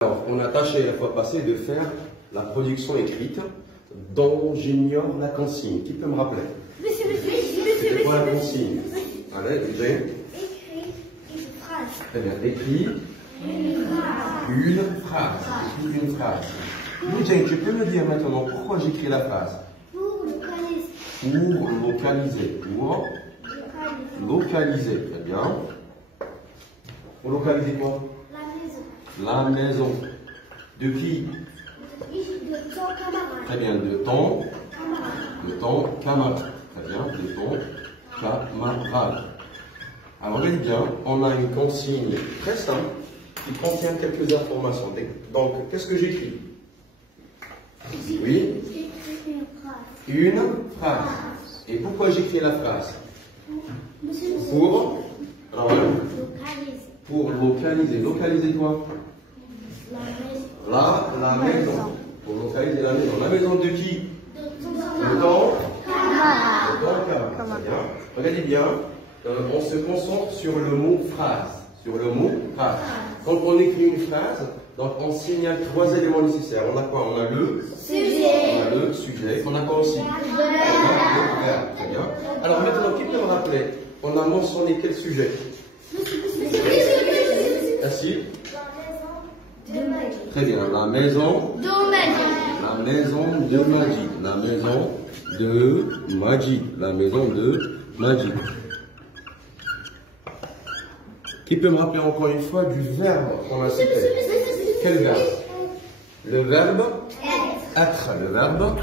Alors, on a tâché la fois passée de faire la production écrite dont j'ignore la consigne. Qui peut me rappeler? C'est quoi la consigne? Allez, j'ai. Écrit une phrase. Très bien, écrit une phrase. Écris une phrase. Jane, tu peux me dire maintenant pourquoi j'écris la phrase? Pour localiser. Pour localiser. Pour localiser. Très bien. Pour localiser quoi? La maison. La maison. De qui? De ton camarade. Très bien, de ton camarade. Très bien, de ton camarade. Alors, regardez bien, on a une consigne très simple qui contient quelques informations. Donc, qu'est-ce que j'écris? Oui? J'écris une phrase. Une phrase. Et pourquoi j'écris la phrase? Pour Localiser. Pour localiser. Localiser quoi? La maison. Pour localiser la maison. La maison de qui? De ton De ton camarade. de ton camarade. Très bien. Regardez bien, on se concentre sur le mot phrase. Sur le mot phrase. Quand on écrit une phrase, donc on signale trois éléments nécessaires. On a quoi? On a le Sujet. On a le sujet. On a quoi aussi? On a le verbe. Très bien. Alors maintenant, qui peut me rappeler? On a mentionné quel sujet? Merci. De Magie. Très bien. La maison. De Magie. La maison de Magie. La maison de Magie. La maison de Magie. Qui peut me rappeler encore une fois du verbe qu'on a cité? Quel verbe? Le verbe être. Le verbe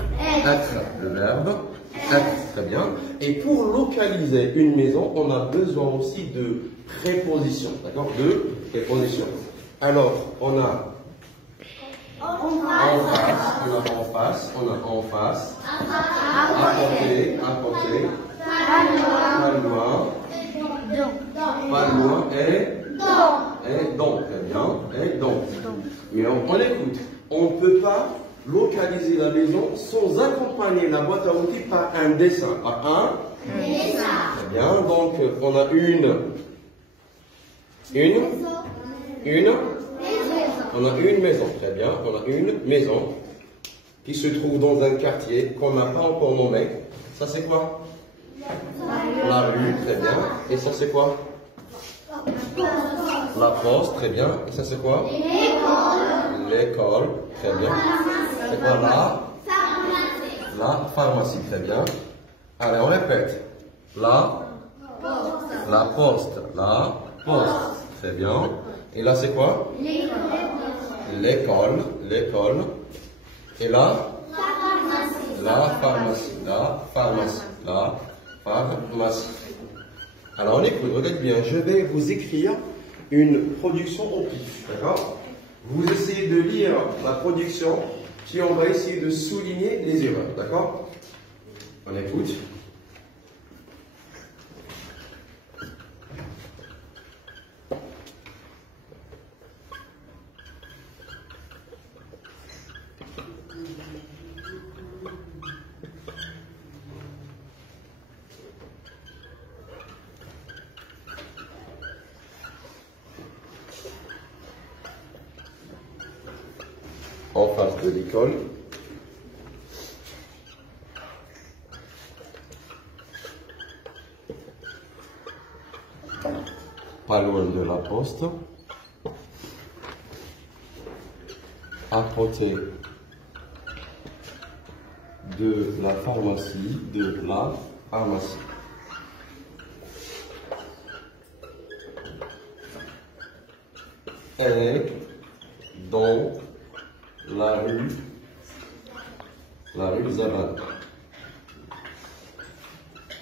être. Le verbe être. Très bien. Et pour localiser une maison, on a besoin aussi de prépositions. D'accord? De prépositions. Alors, on a en face, on a en face, à côté, pas loin, et donc, très bien, et donc. Mais on écoute, on ne peut pas localiser la maison sans accompagner la boîte à outils par un dessin, par un dessin. Très bien, donc on a on a une maison, très bien, on a une maison qui se trouve dans un quartier qu'on n'a pas encore nommé. Ça c'est quoi? La rue, très bien. Et ça c'est quoi? La poste, très bien. Et ça c'est quoi? L'école, très bien. C'est quoi la pharmacie, très bien. Allez, on répète. La poste, très bien. Et là c'est quoi? L'école. Et là? La pharmacie. Alors on écoute, regardez bien, je vais vous écrire une production au pif, d'accord? Vous essayez de lire la production, puis on va essayer de souligner les erreurs, d'accord? On écoute. En face de l'école. Pas loin de la poste. À côté de la pharmacie, Et dans la rue Zaban.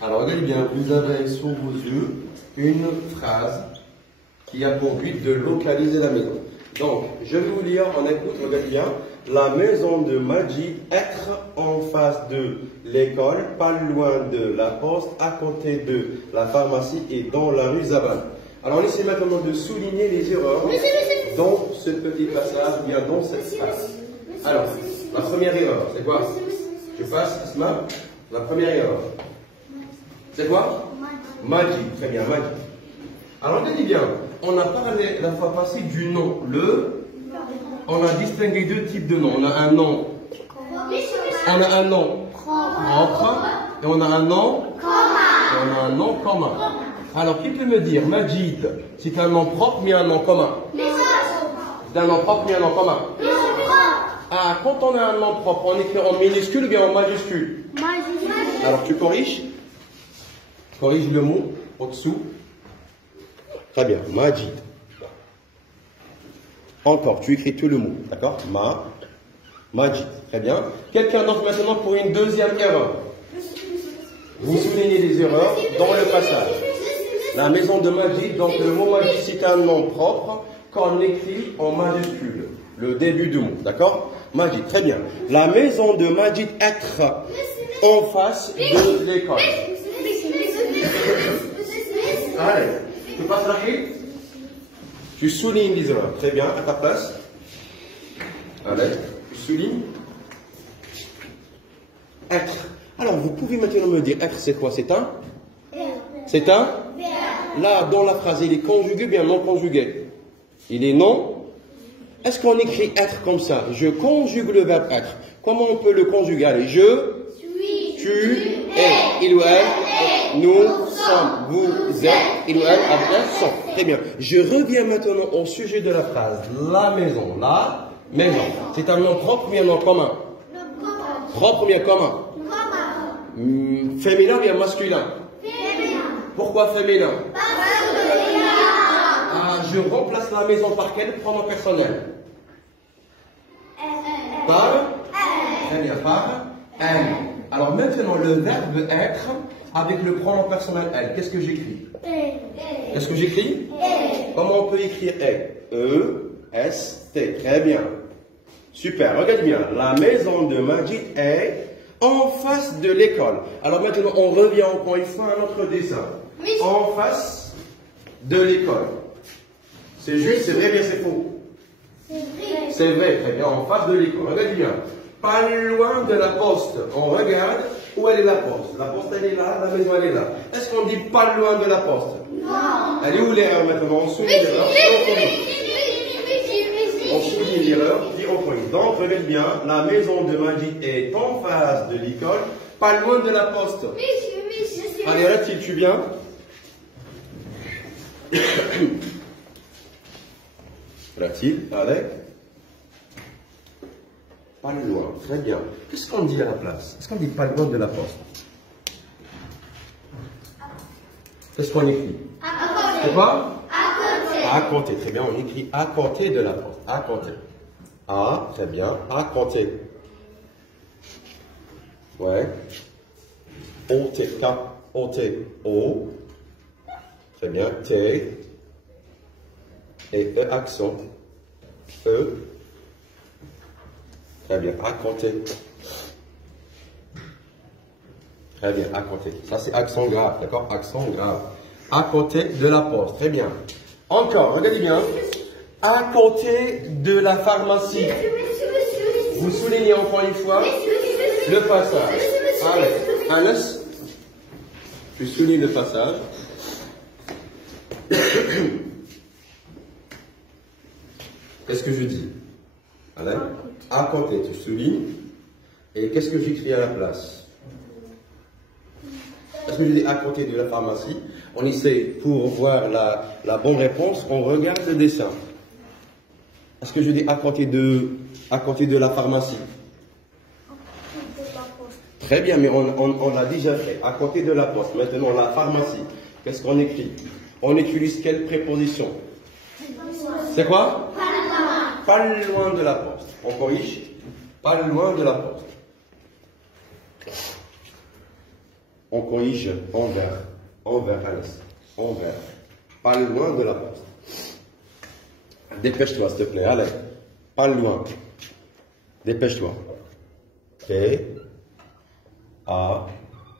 Alors regardez bien, vous avez sous vos yeux une phrase qui a pour but de localiser la maison. Donc, je vais vous lire en écoute, regardez bien. La maison de Magie, être en face de l'école, pas loin de la poste, à côté de la pharmacie et dans la rue Zaban. Alors, on essaie maintenant de souligner les erreurs dans ce petit passage, bien dans cette phrase. Alors, la première erreur, c'est quoi? Je passe, Asma. La première erreur. C'est quoi? Magie. Très bien, Magie. Alors, regardez bien. On a parlé la fois passée du nom. on a distingué deux types de noms. On a un nom propre et on a un nom commun. Alors, qui peut me dire, Majid, c'est un nom propre mais un nom commun? C'est un nom propre mais un nom commun. Ah, quand on a un nom propre, on écrit en minuscule ou bien en majuscule? Alors, tu corriges le mot au-dessous. Très bien, Majid. Encore, tu écris tout le mot, d'accord? Majid, très bien. Quelqu'un d'autre maintenant pour une deuxième erreur. Vous soulignez les erreurs dans le passage. La maison de Majid, donc le mot Majid, c'est un nom propre qu'on écrit en majuscule. Le début du mot, d'accord? Majid, très bien. La maison de Majid être en face de l'école. Allez, tu passes la clé? Tu soulignes les erreurs. Très bien, à ta place. Allez, tu soulignes. Être. Alors, vous pouvez maintenant me dire, être, c'est quoi? C'est un? C'est un? Là, dans la phrase, il est conjugué ou bien non conjugué? Il est non? Est-ce qu'on écrit être comme ça? Je conjugue le verbe être. Comment on peut le conjuguer? Allez, je, tu, es, il ou elle, nous sommes, vous êtes, il ou elle, avec sont. Très bien. Je reviens maintenant au sujet de la phrase. La maison. La maison. C'est un nom propre ou bien un nom commun? Propre ou bien commun? Féminin ou bien masculin? Pourquoi féminin? Ah, je remplace la maison par quel pronom personnel? Par? Très bien, par elle. Alors maintenant, le verbe être avec le pronom personnel elle. Qu'est-ce que j'écris? Qu'est-ce que j'écris? Comment on peut écrire est? E-S-T. Très bien. Super, regarde bien. La maison de Majid est en face de l'école. Alors maintenant, on revient encore une fois à notre dessin. En face de l'école. C'est juste, c'est vrai, bien c'est faux? C'est vrai, très bien, en face de l'école. Regarde bien. Pas loin de la poste. On regarde où elle est la poste. La poste, elle est là, la maison, elle est là. Est-ce qu'on dit pas loin de la poste? Non. Elle est où l'erreur maintenant? On souligne l'erreur. On souligne l'erreur, puis on corrige. Donc, regarde bien, la maison de Majid est en face de l'école, pas loin de la poste. Allez, arrête, tu viens. Là-t-il, allez. Pas loin, très bien. Qu'est-ce qu'on dit à la place? Est-ce qu'on dit pas loin de la poste? Qu'est-ce qu'on écrit? C'est quoi? À côté, très bien, on écrit à côté de la poste. À côté. A, très bien, à côté. Ouais. O-T, K, O-T, O. Très bien, T. Et E accent. E. Très bien, à côté. Très bien, à côté. Ça c'est accent grave, d'accord? Accent grave. À côté de la poste. Très bien. Encore, regardez bien. À côté de la pharmacie. Vous soulignez encore une fois le passage. Allez, Anas, tu soulignes le passage. Qu'est-ce que je dis? Allez, à côté, tu soulignes. Et qu'est-ce que j'écris à la place? Est-ce que je dis à côté de la pharmacie? On essaie, pour voir la bonne réponse, on regarde le dessin. Est-ce que je dis à côté de la pharmacie? Très bien, mais on l'a déjà fait. À côté de la poste. Maintenant, la pharmacie. Qu'est-ce qu'on écrit? On utilise quelle préposition? C'est quoi? Pas loin de la poste. On corrige? Pas loin de la poste. On corrige envers, Alice. Envers. Pas loin de la poste. Dépêche-toi, s'il te plaît. Allez. Pas loin. Dépêche-toi. T. A.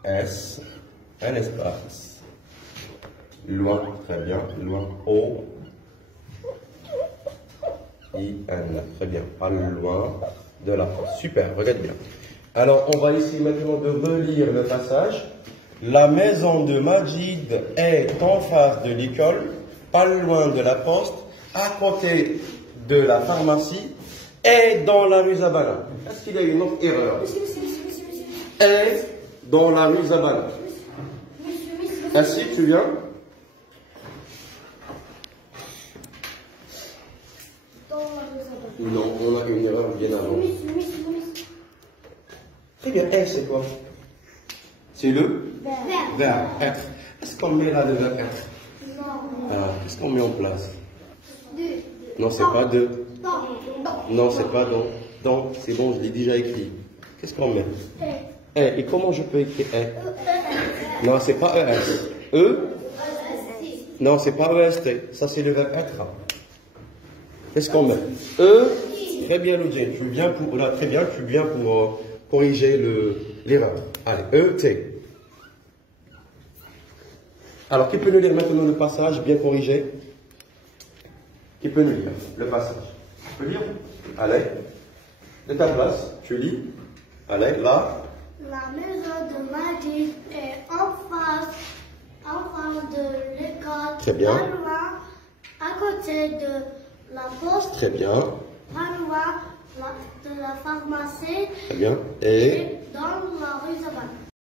S. Un espace. Loin. Très bien. Loin. O. I-N. Très bien. Pas loin de la poste. Super. Regarde bien. Alors, on va essayer maintenant de relire le passage. La maison de Majid est en face de l'école, pas loin de la poste, à côté de la pharmacie, est dans la rue Zabala. Est-ce qu'il y a une autre erreur? Est dans la rue Zabala. Ainsi, tu viens? Non, on a une erreur bien avant. Très bien, est, c'est quoi? C'est le verbe être. Est-ce qu'on met là le verbe être? Ah, qu'est-ce qu'on met en place? Non, c'est pas de. Non, c'est pas donc. Donc, c'est bon, je l'ai déjà écrit. Qu'est-ce qu'on met? Et comment je peux écrire Non, c'est pas ES. Non, c'est pas EST. Ça, c'est le verbe être. Qu'est-ce qu'on met? Très bien, Lodien. Tu viens pour. Là, très bien, tu viens pour corriger l'erreur. Allez, ET. Alors, qui peut nous lire maintenant le passage bien corrigé? Qui peut nous lire le passage? Tu peux lire? Allez. De ta place, tu lis. Allez, là. La maison de Maggie est en face de l'école. Très bien. Pas loin, à côté de la poste. Très bien. Pas loin de la pharmacie. Très bien. Et